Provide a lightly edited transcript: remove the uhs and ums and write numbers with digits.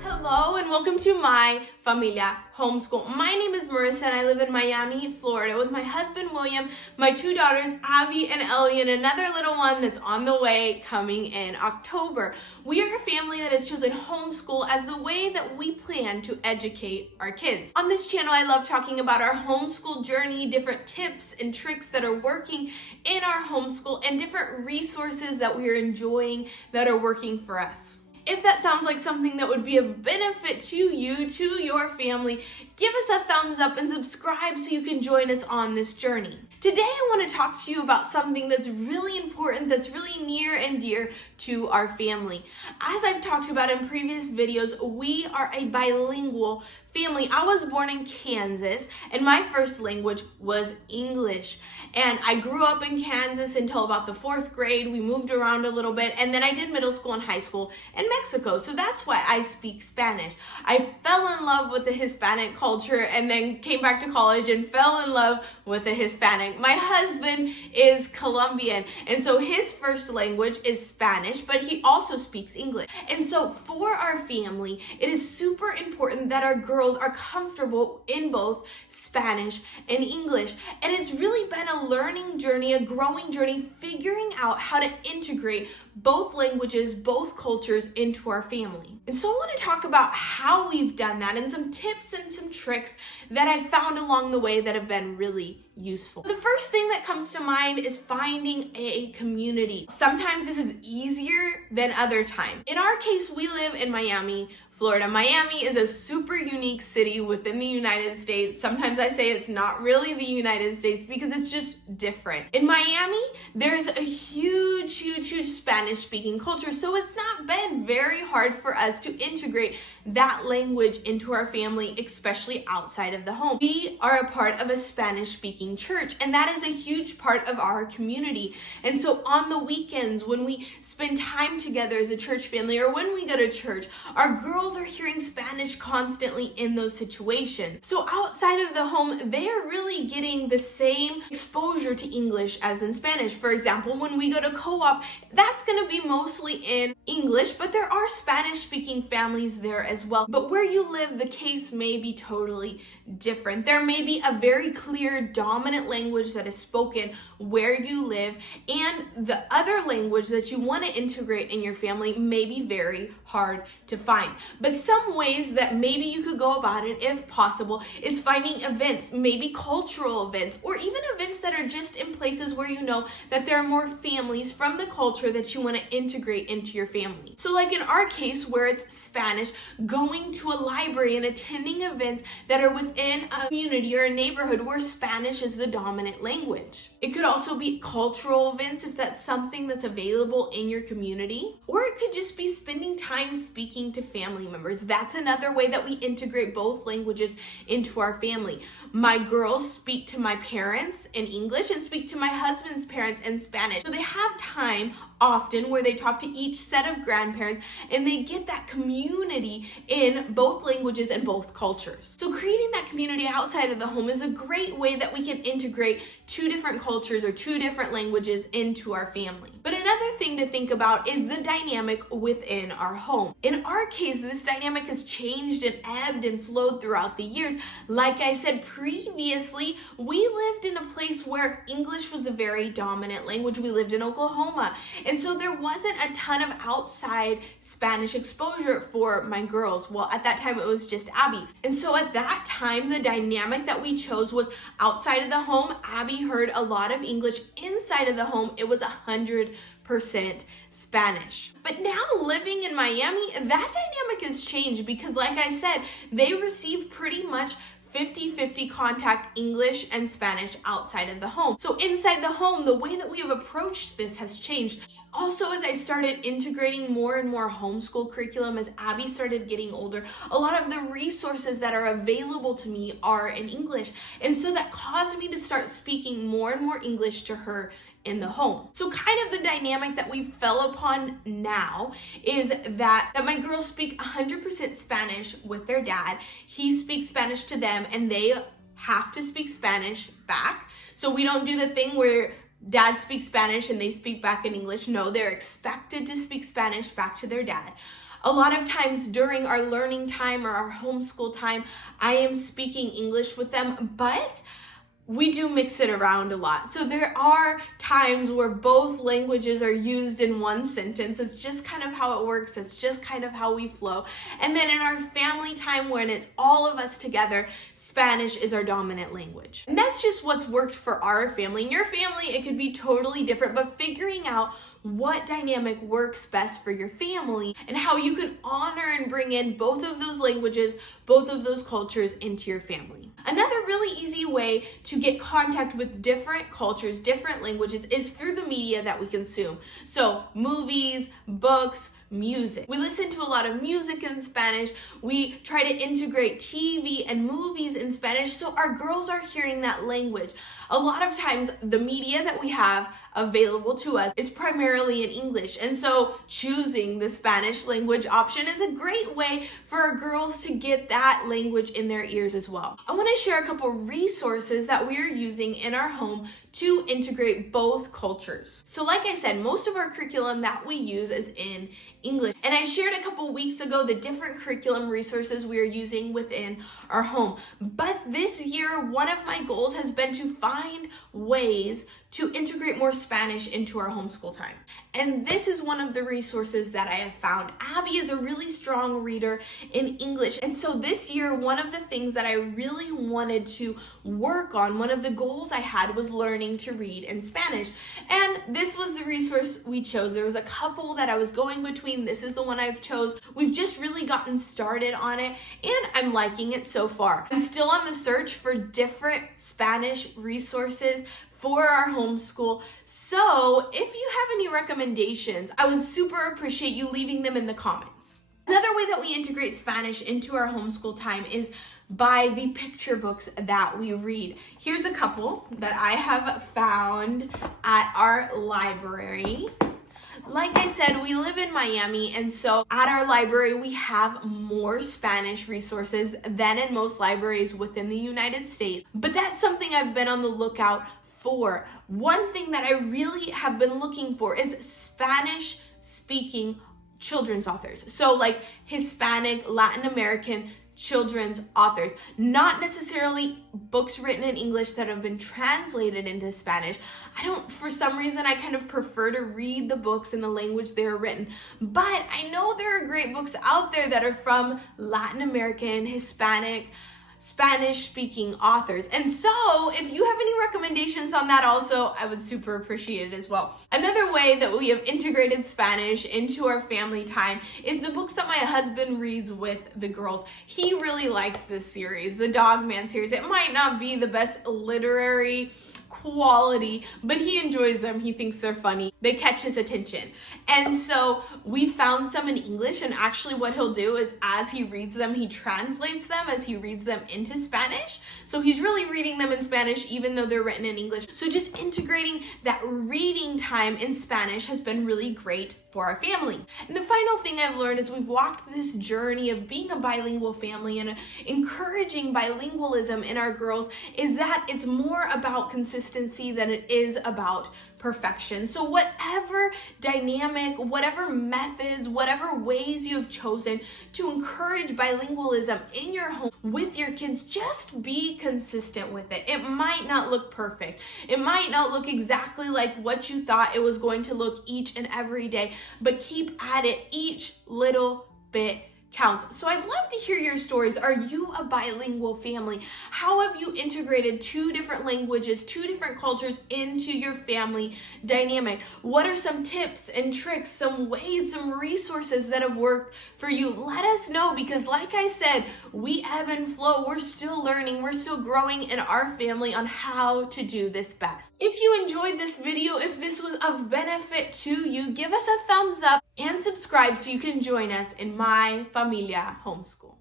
Hello and welcome to my familia homeschool. My name is Marissa and I live in Miami, Florida with my husband William, my two daughters Abby and Ellie, and another little one that's on the way coming in October. We are a family that has chosen homeschool as the way that we plan to educate our kids. On this channel, I love talking about our homeschool journey, different tips and tricks that are working in our homeschool, and different resources that we are enjoying that are working for us. If that sounds like something that would be of benefit to you, to your family, give us a thumbs up and subscribe so you can join us on this journey. Today I want to talk to you about something that's really important, that's really near and dear to our family. As I've talked about in previous videos, we are a bilingual family. I was born in Kansas and my first language was English. And I grew up in Kansas until about the 4th grade. We moved around a little bit, and then I did middle school and high school in Mexico. So that's why I speak Spanish. I fell in love with the Hispanic culture and then came back to college and fell in love with the Hispanic. My husband is Colombian, and so his first language is Spanish, but he also speaks English. And so for our family, it is super important that our girls are comfortable in both Spanish and English. And it's really been a learning journey, a growing journey, figuring out how to integrate both languages, both cultures into our family. And so I want to talk about how we've done that and some tips and some tricks that I found along the way that have been really useful. The first thing that comes to mind is finding a community. Sometimes this is easier than other times. In our case, we live in Miami, Florida. Miami is a super unique city within the United States. Sometimes I say it's not really the United States because it's just different. In Miami, there's a huge Spanish speaking culture, so it's not been very hard for us to integrate that language into our family, especially outside of the home. We are a part of a Spanish speaking church, and that is a huge part of our community. And so on the weekends, when we spend time together as a church family or when we go to church, our girls are hearing Spanish constantly in those situations. So outside of the home, they're really getting the same exposure to English as in Spanish. For example, when we go to co-op, that's going to be mostly in English, but there are Spanish speaking families there as well. But where you live, the case may be totally different. There may be a very clear dominant language that is spoken where you live, and the other language that you want to integrate in your family may be very hard to find. But some ways that maybe you could go about it, if possible, is finding events, maybe cultural events, or even events that are just in places where you know that there are more families from the culture that you want to integrate into your family. So like in our case, where it's Spanish, going to a library and attending events that are within a community or a neighborhood where Spanish is the dominant language. It could also be cultural events if that's something that's available in your community, or it could just be spending time speaking to family members. That's another way that we integrate both languages into our family. My girls speak to my parents in English and speak to my husband's parents in Spanish. So they have time often where they talk to each set of grandparents and they get that community in both languages and both cultures. So creating that community outside of the home is a great way that we can integrate two different cultures or two different languages into our family. But another thing to think about is the dynamic within our home. In our case, this dynamic has changed and ebbed and flowed throughout the years. Like I said previously, we lived in a place where English was a very dominant language. We lived in Oklahoma. And so there wasn't a ton of outside Spanish exposure for my girls. Well, at that time, it was just Abby. And so at that time, the dynamic that we chose was outside of the home, Abby heard a lot of English. Inside of the home, it was 100% Spanish. But now living in Miami, that dynamic has changed because like I said, they receive pretty much 50-50 contact English and Spanish outside of the home. So inside the home, the way that we have approached this has changed. Also, as I started integrating more and more homeschool curriculum, as Abby started getting older, a lot of the resources that are available to me are in English. And so that caused me to start speaking more and more English to her in the home. So kind of the dynamic that we fell upon now is that my girls speak 100% Spanish with their dad. He speaks Spanish to them and they have to speak Spanish back. So we don't do the thing where dad speaks Spanish and they speak back in English. No, they're expected to speak Spanish back to their dad. A lot of times during our learning time or our homeschool time, I am speaking English with them, but we do mix it around a lot. So there are times where both languages are used in one sentence. It's just kind of how it works. It's just kind of how we flow. And then in our family time, when it's all of us together, Spanish is our dominant language. And that's just what's worked for our family. In your family, it could be totally different, but figuring out what dynamic works best for your family and how you can honor and bring in both of those languages, both of those cultures into your family. Another really easy way to get contact with different cultures, different languages, is through the media that we consume. So movies, books, music. We listen to a lot of music in Spanish. We try to integrate TV and movies in Spanish so our girls are hearing that language. A lot of times the media that we have available to us is primarily in English, and so choosing the Spanish language option is a great way for our girls to get that language in their ears as well. I want to share a couple resources that we are using in our home to integrate both cultures. So like I said, most of our curriculum that we use is in English, and I shared a couple weeks ago the different curriculum resources we are using within our home. But this year, one of my goals has been to find ways to integrate more Spanish into our homeschool time. And this is one of the resources that I have found. Abby is a really strong reader in English. And so this year, one of the things that I really wanted to work on, one of the goals I had, was learning to read in Spanish. And this was the resource we chose. There was a couple that I was going between. This is the one I've chose. We've just really gotten started on it, and I'm liking it so far. I'm still on the search for different Spanish resources for our homeschool. So if you have any recommendations, I would super appreciate you leaving them in the comments. Another way that we integrate Spanish into our homeschool time is by the picture books that we read. Here's a couple that I have found at our library. Like I said, we live in Miami, and so at our library, we have more Spanish resources than in most libraries within the United States. But that's something I've been on the lookout for. One thing that I really have been looking for is Spanish speaking children's authors. So like Hispanic, Latin American children's authors, not necessarily books written in English that have been translated into Spanish. For some reason, I kind of prefer to read the books in the language they were written. But I know there are great books out there that are from Latin American, Hispanic, Spanish-speaking authors. And so if you have any recommendations on that also, I would super appreciate it as well. Another way that we have integrated Spanish into our family time is the books that my husband reads with the girls. He really likes this series, the Dog Man series. It might not be the best literary quality, but he enjoys them. He thinks they're funny. They catch his attention. And so we found some in English, and actually what he'll do is as he reads them, he translates them as he reads them into Spanish. So he's really reading them in Spanish even though they're written in English. So just integrating that reading time in Spanish has been really great for our family. And the final thing I've learned as we've walked this journey of being a bilingual family and encouraging bilingualism in our girls is that it's more about consistency than it is about perfection. So whatever dynamic, whatever methods, whatever ways you have chosen to encourage bilingualism in your home with your kids, just be consistent with it. It might not look perfect. It might not look exactly like what you thought it was going to look each and every day, but keep at it. Each little bit counts. So I'd love to hear your stories. Are you a bilingual family? How have you integrated two different languages, two different cultures into your family dynamic? What are some tips and tricks, some ways, some resources that have worked for you? Let us know, because like I said, we ebb and flow. We're still learning. We're still growing in our family on how to do this best. If you enjoyed this video, if this was of benefit to you, give us a thumbs up and subscribe so you can join us in My Familia Homeschool.